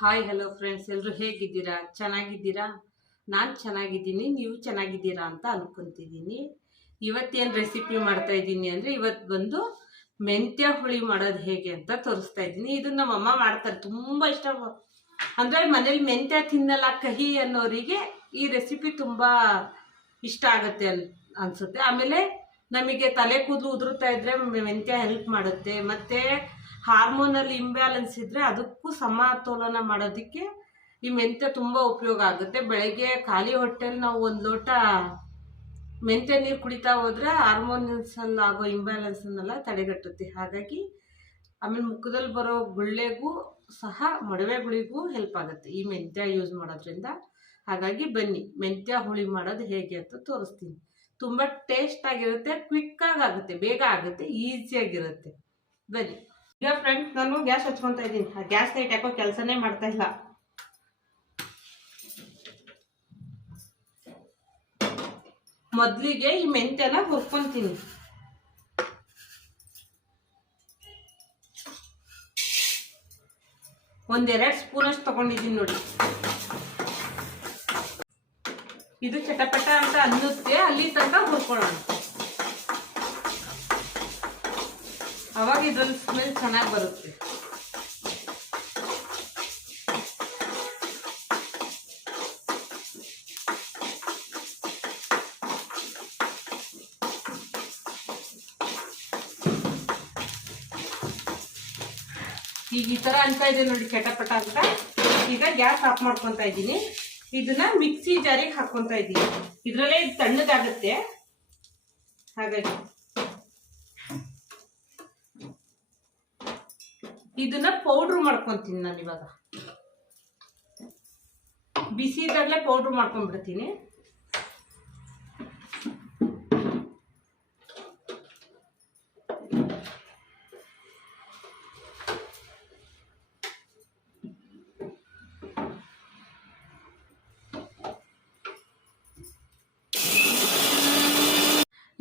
Hi hello friends ಎಲ್ಲರೂ ಹೇಗಿದ್ದೀರಾ? ಚೆನ್ನಾಗಿದ್ದೀರಾ? ನಾನು ಚೆನ್ನಾಗಿದ್ದೀನಿ. ನೀವು ಚೆನ್ನಾಗಿದ್ದೀರಾ ಅಂತ ಅನ್ಕೊಂತಿದ್ದೀನಿ. ಇವತ್ತೇನು ರೆಸಿಪಿ ಮಾಡ್ತಾ ಇದ್ದೀನಿ ಅಂದರೆ ಇವತ್ತು ಬಂದು ಮೆಂತ್ಯ ಹುಳಿ ಮಾಡೋದು ಹೇಗೆ ಅಂತ ತೋರಿಸ್ತಾ ಇದ್ದೀನಿ. ಇದು ನಮ್ಮಮ್ಮ ಮಾಡ್ತಾರೆ. ತುಂಬ ಇಷ್ಟ. ಅಂದರೆ ಮನೇಲಿ ಮೆಂತ್ಯ ತಿನ್ನಲ್ಲ ಕಹಿ ಅನ್ನೋರಿಗೆ ಈ ರೆಸಿಪಿ ತುಂಬ ಇಷ್ಟ ಆಗುತ್ತೆ ಅನ್, ಅನಿಸುತ್ತೆ. ಆಮೇಲೆ ನಮಗೆ ತಲೆ ಕೂದಲು ಉದುರುತ್ತಾ ಇದ್ರೆ ಮೆಂತ್ಯ ಹೆಲ್ಪ್ ಮಾಡುತ್ತೆ. ಮತ್ತು ಹಾರ್ಮೋನಲ್ ಇಂಬ್ಯಾಲೆನ್ಸ್ ಇದ್ದರೆ ಅದಕ್ಕೂ ಸಮತೋಲನ ಮಾಡೋದಕ್ಕೆ ಈ ಮೆಂತ್ಯ ತುಂಬ ಉಪಯೋಗ ಆಗುತ್ತೆ. ಬೆಳಗ್ಗೆ ಖಾಲಿ ಹೊಟ್ಟೆಲಿ ನಾವು ಒಂದು ಲೋಟ ಮೆಂತ್ಯ ನೀರು ಕುಡಿತಾ ಹೋದ್ರೆ ಹಾರ್ಮೋನ್ಸಲ್ಲಿ ಆಗೋ ಇಂಬ್ಯಾಲೆನ್ಸನ್ನೆಲ್ಲ ತಡೆಗಟ್ಟುತ್ತೆ. ಹಾಗಾಗಿ ಆಮೇಲೆ ಮುಖದಲ್ಲಿ ಬರೋ ಗುಳ್ಳೆಗೂ ಸಹ ಮೊಡವೆಗಳಿಗೂ ಹೆಲ್ಪ್ ಆಗುತ್ತೆ ಈ ಮೆಂತ್ಯ ಯೂಸ್ ಮಾಡೋದ್ರಿಂದ. ಹಾಗಾಗಿ ಬನ್ನಿ, ಮೆಂತ್ಯ ಹುಳಿ ಮಾಡೋದು ಹೇಗೆ ಅಂತ ತೋರಿಸ್ತೀನಿ. ತುಂಬ ಟೇಸ್ಟ್ ಆಗಿರುತ್ತೆ ಕ್ವಿಕ್ಕಾಗಿ ಆಗುತ್ತೆ, ಬೇಗ ಆಗುತ್ತೆ, ಈಸಿಯಾಗಿರುತ್ತೆ. ಬನ್ನಿ. ಈಗ ಫ್ರೆಂಡ್ಸ್ ನಾನು ಗ್ಯಾಸ್ ಹಚ್ಕೊತಾ ಇದ್ದೀನಿ. ಆ ಗ್ಯಾಸ್ ಲೈಟ್ ಯಾಕೋ ಕೆಲಸನೇ ಮಾಡ್ತಾ ಇಲ್ಲ. ಮೊದಲಿಗೆ ಈ ಮೆಂತ್ಯನ ಹುರ್ಕೊಂತೀನಿ. ಒಂದೆರಡು ಸ್ಪೂನ್ ಅಷ್ಟು ತಗೊಂಡಿದ್ದೀನಿ ನೋಡಿ. ಇದು ಚಟಪಟ ಅಂತ ಅನ್ನುತ್ತೆ, ಅಲ್ಲಿ ತನಕ ಹುರ್ಕೊಳ್ಳೋಣ. ಅವಾಗ ಇದ್ರಲ್ಲಿ ಸ್ಮೆಲ್ ಚೆನ್ನಾಗಿ ಬರುತ್ತೆ. ಈಗ ಈ ತರ ಅಂತ ಇದೆ ನೋಡಿ, ಕೆಟಪಟ ಅಂತ. ಈಗ ಗ್ಯಾಸ್ ಆಫ್ ಮಾಡ್ಕೊತಾ ಇದ್ದೀನಿ. ಇದನ್ನ ಮಿಕ್ಸಿ ಜಾರಿಗೆ ಹಾಕೊಂತ ಇದ್ದೀನಿ. ಇದ್ರಲ್ಲೇ ಇದು ತಣ್ಣಗಾಗುತ್ತೆ. ಹಾಗಾಗಿ ಇದನ್ನ ಪೌಡ್ರ್ ಮಾಡ್ಕೊಂತೀನಿ ನಾನು ಇವಾಗ. ಬಿಸಿ ಇದ್ದಾಗಲೇ ಪೌಡ್ರ್ ಮಾಡ್ಕೊಂಡ್ಬಿಡ್ತೀನಿ.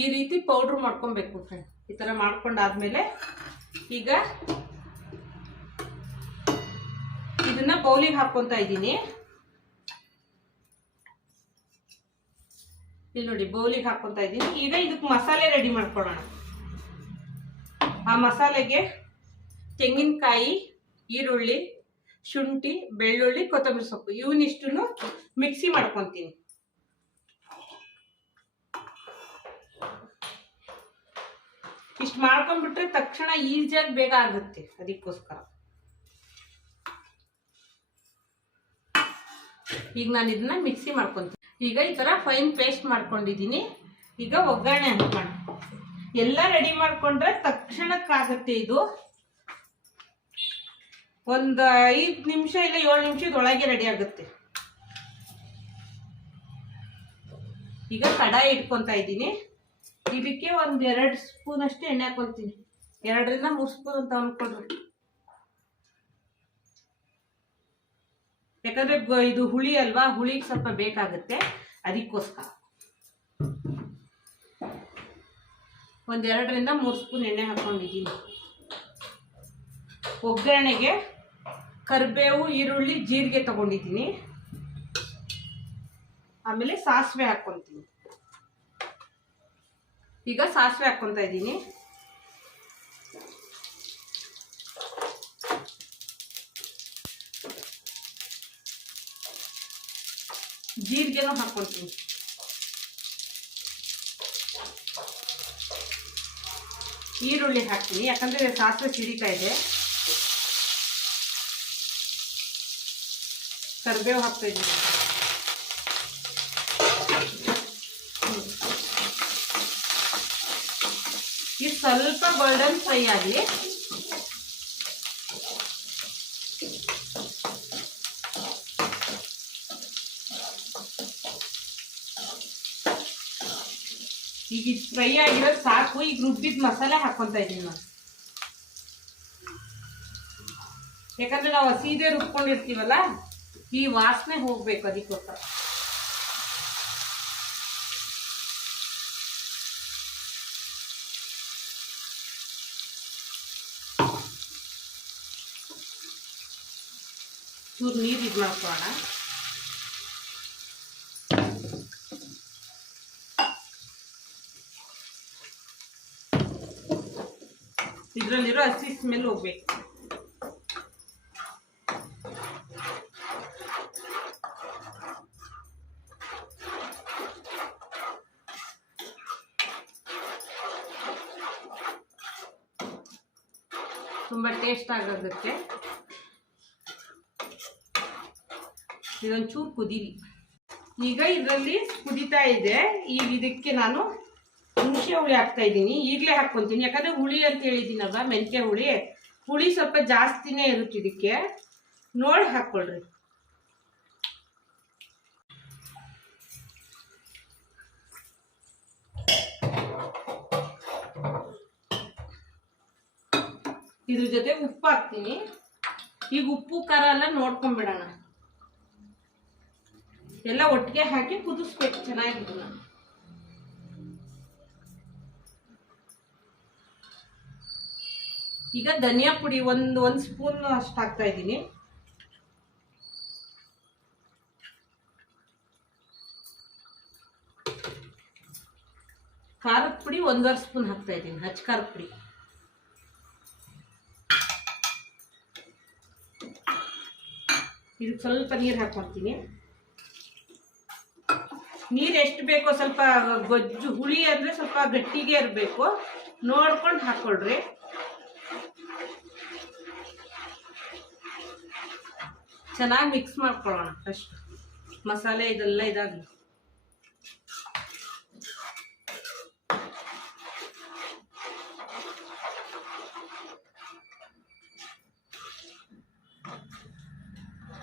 ಈ ರೀತಿ ಪೌಡ್ರ್ ಮಾಡ್ಕೊಬೇಕು ಫ್ರೆಂಡ್ ಈ ಥರ ಮಾಡ್ಕೊಂಡಾದ್ಮೇಲೆ ಈಗ ಬೌಲಿಗೆ ಹಾಕೊಂತ ಇದ್ದೀನಿ. ಇಲ್ಲಿ ನೋಡಿ, ಬೌಲಿಗೆ ಹಾಕೊಂತ ಇದ್ದೀನಿ. ಈಗ ಇದಕ್ಕೆ ಮಸಾಲೆ ರೆಡಿ ಮಾಡ್ಕೊಳ್ಳೋಣ ಆ ಮಸಾಲೆಗೆ ತೆಂಗಿನಕಾಯಿ, ಈರುಳ್ಳಿ, ಶುಂಠಿ, ಬೆಳ್ಳುಳ್ಳಿ, ಕೊತ್ತಂಬರಿ ಸೊಪ್ಪು. ಇವನ್ನಿಷ್ಟನ್ನು ಮಿಕ್ಸಿ ಮಾಡ್ಕೊತೀನಿ. ಇಷ್ಟು ಮಾಡ್ಕೊಂಡ್ಬಿಟ್ರೆ ತಕ್ಷಣ ಈಸಿಯಾಗಿ ಬೇಗ ಆಗುತ್ತೆ ಅದಕ್ಕೋಸ್ಕರ. ಈಗ ನಾನು ಇದನ್ನ ಮಿಕ್ಸಿ ಮಾಡ್ಕೊಂತೀನಿ. ಈಗ ಈ ಥರ ಫೈನ್ ಪೇಸ್ಟ್ ಮಾಡ್ಕೊಂಡಿದ್ದೀನಿ ಈಗ ಒಗ್ಗರಣೆ ಹಾಕೋಣ ಎಲ್ಲ ರೆಡಿ ಮಾಡ್ಕೊಂಡ್ರೆ ತಕ್ಷಣಕ್ಕಾಗತ್ತೆ ಇದು. ಒಂದು ಐದು ನಿಮಿಷ ಇಲ್ಲ ಏಳು ನಿಮಿಷದೊಳಗೆ ರೆಡಿ ಆಗುತ್ತೆ. ಈಗ ಕಡಾಯಿ ಇಟ್ಕೊತಾ ಇದ್ದೀನಿ. ಇದಕ್ಕೆ ಒಂದು ಎರಡು ಸ್ಪೂನ್ ಅಷ್ಟು ಎಣ್ಣೆ ಹಾಕೊಳ್ತೀನಿ. ಎರಡರಿಂದ ಮೂರು ಸ್ಪೂನ್ ಅಂತ ಅನ್ಕೊಳ್ರಿ ಯಾಕಂದ್ರೆ ಇದು ಹುಳಿ ಅಲ್ವಾ? ಹುಳಿಗೆ ಸ್ವಲ್ಪ ಬೇಕಾಗುತ್ತೆ. ಅದಕ್ಕೋಸ್ಕರ. ಒಂದೆರಡರಿಂದ ಮೂರು ಸ್ಪೂನ್ ಎಣ್ಣೆ ಹಾಕೊಂಡಿದ್ದೀನಿ ಒಗ್ಗರಣೆಗೆ ಕರಿಬೇವು, ಈರುಳ್ಳಿ, ಜೀರಿಗೆ ತಗೊಂಡಿದ್ದೀನಿ. ಆಮೇಲೆ ಸಾಸಿವೆ ಹಾಕ್ಕೊತೀನಿ. ಈಗ ಸಾಸಿವೆ ಹಾಕ್ಕೊಂತ ಇದ್ದೀನಿ. ಜೀರಿಗೆನೂ ಹಾಕ್ಕೊಳ್ತೀನಿ ಈರುಳ್ಳಿ ಹಾಕ್ತೀನಿ ಯಾಕಂದ್ರೆ ಸಾಸಿವೆ ಸಿಡಿತಾ ಇದೆ ಕರಿಬೇವು ಹಾಕ್ತಾ ಇದ್ದೀನಿ ಇದು ಸ್ವಲ್ಪ ಗೋಲ್ಡನ್ ಫ್ರೈ ಆಗಲಿ ಈಗ ಇದು ಫ್ರೈ ಆಗಿರೋದು ಸಾಕು ಈಗ ರುಬ್ಬಿದ ಮಸಾಲೆ ಹಾಕೊಂತ ಇದ್ದೀನಿ ನಾನು ಯಾಕಂದ್ರೆ ನಾವು ಹಸಿದೇ ರುಬ್ಕೊಂಡಿರ್ತೀವಲ್ಲ ಈ ವಾಸನೆ ಹೋಗ್ಬೇಕು ಅದಕ್ಕೋಸ್ಕರ ಚೂರು ನೀರು ಇದು ಮಾಡ್ಕೊಳ್ಳೋಣ ಇದರಲ್ಲಿರೋ ಹಸಿ ಸ್ಮೆಲ್ ಹೋಗ್ಬೇಕು ತುಂಬ ಟೇಸ್ಟ್ ಆಗೋದಕ್ಕೆ ಇದೊಂಚೂರು ಕುದೀಲಿ ಈಗ ಇದರಲ್ಲಿ ಕುದೀತಾ ಇದೆ ಈಗ ಇದಕ್ಕೆ ನಾನು ಹುಣಸೆ ಹುಳಿ ಹಾಕ್ತಾ ಇದ್ದೀನಿ. ಈಗಲೇ ಹಾಕ್ಕೊಂತೀನಿ ಯಾಕಂದರೆ ಹುಳಿ ಅಂತ ಹೇಳಿದ್ದೀನಲ್ವ? ಮೆಂತ್ಯ ಹುಳಿ. ಹುಳಿ ಸ್ವಲ್ಪ ಜಾಸ್ತಿನೇ ಇರುತ್ತೆ ಇದಕ್ಕೆ. ನೋಡಿ ಹಾಕ್ಕೊಳ್ರಿ. ಇದ್ರ ಜೊತೆ ಉಪ್ಪು ಹಾಕ್ತೀನಿ. ಈಗ ಉಪ್ಪು, ಖಾರ ಎಲ್ಲ ನೋಡ್ಕೊಂಡ್ಬಿಡೋಣ ಎಲ್ಲ ಒಟ್ಟಿಗೆ ಹಾಕಿ ಕುದಿಸ್ಬೇಕು. ಚೆನ್ನಾಗಿದ್ದನ್ನ ಈಗ ಧನಿಯಾ ಪುಡಿ ಒಂದು ಒಂದು ಸ್ಪೂನ್ ಅಷ್ಟು ಹಾಕ್ತಾ ಇದ್ದೀನಿ. ಖಾರದ ಪುಡಿ ಒಂದೂವರೆ ಸ್ಪೂನ್ ಹಾಕ್ತಾ ಇದ್ದೀನಿ ಹಚ್ಚ ಖಾರದ ಪುಡಿ. ಇದಕ್ಕೆ ಸ್ವಲ್ಪ ನೀರು ಹಾಕ್ಕೊಡ್ತೀನಿ ನೀರು ಎಷ್ಟು ಬೇಕೋ ಸ್ವಲ್ಪ ಗೊಜ್ಜು ಹುಳಿ ಅಂದರೆ ಸ್ವಲ್ಪ ಗಟ್ಟಿಗೆ ಇರಬೇಕು. ನೋಡ್ಕೊಂಡು ಹಾಕ್ಕೊಳ್ರಿ ಚೆನ್ನಾಗಿ ಮಿಕ್ಸ್ ಮಾಡ್ಕೊಳ್ಳೋಣ ಫಸ್ಟ್ ಮಸಾಲೆ ಇದೆಲ್ಲ ಇದಾಗಲಿ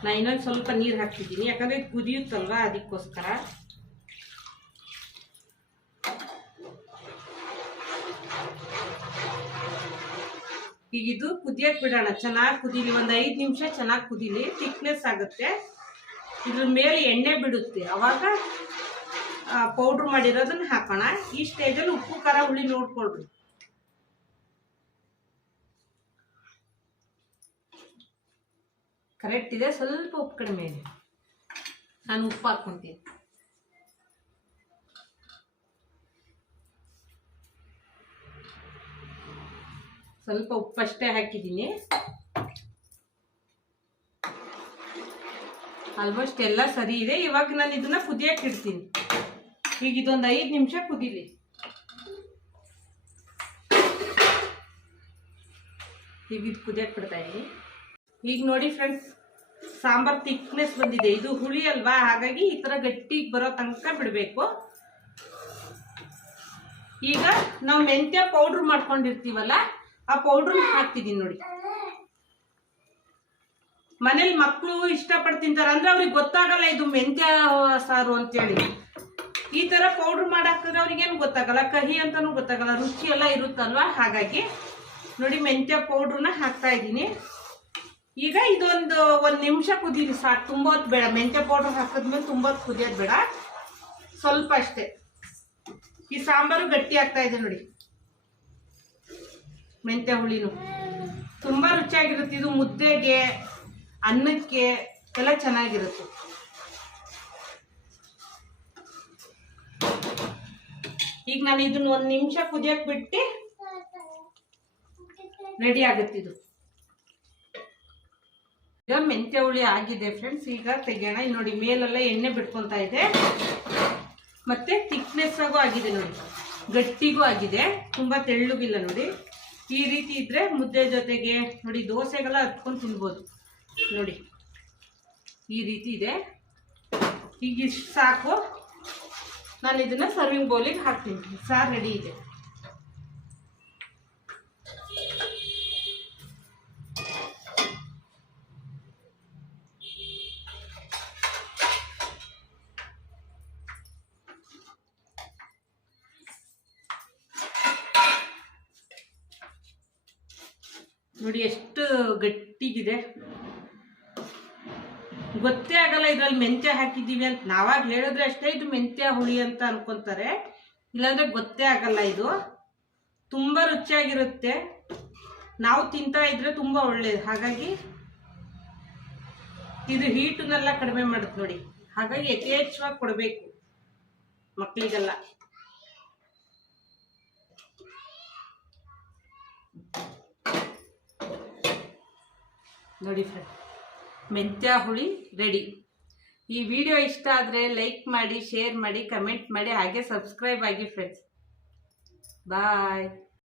ನಾ ಇನ್ನೊಂದು ಸ್ವಲ್ಪ ನೀರು ಹಾಕ್ತಿದ್ದೀನಿ, ಯಾಕಂದರೆ ಕುದಿಯುತ್ತಲ್ವ ಅದಕ್ಕೋಸ್ಕರ. ಇದು ಕುದಿಯಕ್ಕೆ ಬಿಡೋಣ. ಚೆನ್ನಾಗಿ ಕುದೀಲಿ, ಒಂದು ಐದು ನಿಮಿಷ ಚೆನ್ನಾಗಿ ಕುದೀಲಿ. ತಿಕ್ನೆಸ್ ಆಗುತ್ತೆ. ಇದ್ರ ಮೇಲೆ ಎಣ್ಣೆ ಬಿಡುತ್ತೆ. ಅವಾಗ ಪೌಡ್ರ್ ಮಾಡಿರೋದನ್ನ ಹಾಕೋಣ. ಈ ಸ್ಟೇಜಲ್ಲಿ ಉಪ್ಪು, ಖಾರ, ಹುಳಿ ನೋಡ್ಕೊಳ್ರಿ. ಕರೆಕ್ಟ್ ಇದೆ. ಸ್ವಲ್ಪ ಉಪ್ಪು ಕಡಿಮೆ ಇದೆ. ನಾನು ಉಪ್ಪು ಹಾಕ್ಕೊಂತೀನಿ. ಸ್ವಲ್ಪ ಉಪ್ಪಷ್ಟೇ ಹಾಕಿದ್ದೀನಿ. ಆಲ್ಮೋಸ್ಟ್ ಎಲ್ಲ ಸರಿ ಇದೆ. ಇವಾಗ ನಾನು ಇದನ್ನ ಕುದಿಯಕ್ಕೆ ಇಡ್ತೀನಿ. ಈಗ ಇದೊಂದು ಐದು ನಿಮಿಷ ಕುದೀಲಿ. ಈಗ ಇದು ಕುದಿಯಕ್ಕೆ ಬಿಡ್ತಾ ಇದ್ದೀನಿ ಈಗ ನೋಡಿ ಫ್ರೆಂಡ್ಸ್ ಸಾಂಬಾರ್ ತಿಕ್ನೆಸ್ ಬಂದಿದೆ. ಇದು ಹುಳಿ ಅಲ್ವಾ? ಹಾಗಾಗಿ ಈ ಥರ ಗಟ್ಟಿಗೆ ಬರೋ ತನಕ ಬಿಡಬೇಕು. ಈಗ ನಾವು ಮೆಂತ್ಯ ಪೌಡ್ರ್ ಮಾಡ್ಕೊಂಡಿರ್ತೀವಲ್ಲ ಆ ಪೌಡ್ರ್ ಹಾಕ್ತಿದ್ದೀನಿ ನೋಡಿ. ಮನೇಲಿ ಮಕ್ಕಳು ಇಷ್ಟಪಟ್ಟು ತಿಂತಾರೆ. ಅಂದ್ರೆ ಅವ್ರಿಗೆ ಗೊತ್ತಾಗಲ್ಲ ಇದು ಮೆಂತ್ಯ ಸಾರು ಅಂತೇಳಿ. ಈ ತರ ಪೌಡ್ರ್ ಮಾಡಾಕಿದ್ರೆ ಅವ್ರಿಗೇನು ಗೊತ್ತಾಗಲ್ಲ. ಕಹಿ ಅಂತಾನು ಗೊತ್ತಾಗಲ್ಲ. ರುಚಿ ಎಲ್ಲ ಇರುತ್ತಲ್ವಾ? ಹಾಗಾಗಿ ನೋಡಿ ಮೆಂತ್ಯ ಪೌಡ್ರನ್ನ ಹಾಕ್ತಾ ಇದ್ದೀನಿ. ಈಗ ಇದೊಂದು ಒಂದು ನಿಮಿಷ ಕುದೀರಿ ಸಾಕು. ತುಂಬ ಹೊತ್ತು ಬೇಡ. ಮೆಂತ್ಯ ಪೌಡ್ರ್ ಹಾಕಿದ್ಮೇಲೆ ತುಂಬ ಹೊತ್ತು ಕುದಿಯೋದು ಬೇಡ. ಸ್ವಲ್ಪ ಅಷ್ಟೇ. ಈ ಸಾಂಬಾರು ಗಟ್ಟಿ ಆಗ್ತಾ ಇದೆ ನೋಡಿ. ಮೆಂತ್ಯ ಹುಳಿನು. ತುಂಬ ರುಚಿಯಾಗಿರುತ್ತೆ. ಇದು ಮುದ್ದೆಗೆ, ಅನ್ನಕ್ಕೆ ಎಲ್ಲ ಚೆನ್ನಾಗಿರುತ್ತೆ. ಈಗ ನಾನು ಇದನ್ನ ಒಂದು ನಿಮಿಷ ಕುದಿಯಕ್ಕೆ ಬಿಟ್ಟು ರೆಡಿ ಆಗುತ್ತೆ ಇದು. ಈಗ ಮೆಂತ್ಯ ಹುಳಿ ಆಗಿದೆ ಫ್ರೆಂಡ್ಸ್ ಈಗ ತೆಗೆಯೋಣ. ಇಲ್ಲಿ ನೋಡಿ, ಮೇಲೆಲ್ಲ ಎಣ್ಣೆ ಬಿಟ್ಕೊತಾ ಇದೆ. ಮತ್ತೆ ಥಿಕ್ನೆಸ್ ಆಗೂ ಆಗಿದೆ ನೋಡಿ. ಗಟ್ಟಿಗೂ ಆಗಿದೆ. ತುಂಬ ತೆಳ್ಳಗಿಲ್ಲ ನೋಡಿ. ಈ ರೀತಿ ಇದ್ರೆ ಮುದ್ದೆ ಜೊತೆಗೆ ನೋಡಿ ದೋಸೆಗೆಲ್ಲ ಹತ್ಕೊಂಡು ತಿನ್ಬೋದು. ನೋಡಿ. ಈ ರೀತಿ ಇದೆ. ಈಗ ಇಷ್ಟು ಸಾಕು. ನಾನು ಇದನ್ನ ಸರ್ವಿಂಗ್ ಬೌಲಿಗೆ ಹಾಕ್ತೀನಿ. ಸಾರು ರೆಡಿ ಇದೆ. ನೋಡಿ, ಎಷ್ಟು ಗಟ್ಟಿಗಿದೆ. ಗೊತ್ತೇ ಆಗಲ್ಲ, ಇದ್ರಲ್ಲಿ ಮೆಂತ್ಯ ಹಾಕಿದ್ದೀವಿ ಅಂತ. ನಾವಾಗ ಹೇಳಿದ್ರೆ ಅಷ್ಟೇ, ಇದು ಮೆಂತ್ಯ ಹುಳಿ ಅಂತ ಅನ್ಕೊಂತಾರೆ. ಇಲ್ಲಾಂದ್ರೆ ಗೊತ್ತೇ ಆಗಲ್ಲ ಇದು. ತುಂಬ ರುಚಿಯಾಗಿರುತ್ತೆ. ನಾವು ತಿಂತಾ ಇದ್ರೆ ತುಂಬ ಒಳ್ಳೇದು. ಹಾಗಾಗಿ ಇದು ಹೀಟನ್ನೆಲ್ಲ ಕಡಿಮೆ ಮಾಡುತ್ತೆ ನೋಡಿ. ಹಾಗಾಗಿ ಯಥೇಚ್ಛವಾಗಿ ಕೊಡಬೇಕು ಮಕ್ಕಳಿಗೆಲ್ಲ ನೋಡಿ ಫ್ರೆಂಡ್ ಮೆಂತ್ಯ ಹುಳಿ ರೆಡಿ ಈ ವಿಡಿಯೋ ಇಷ್ಟ ಆದರೆ ಲೈಕ್ ಮಾಡಿ ಶೇರ್ ಮಾಡಿ ಕಮೆಂಟ್ ಮಾಡಿ, ಹಾಗೆ ಸಬ್ಸ್ಕ್ರೈಬ್ ಆಗಿ ಫ್ರೆಂಡ್ಸ್ ಬಾಯ್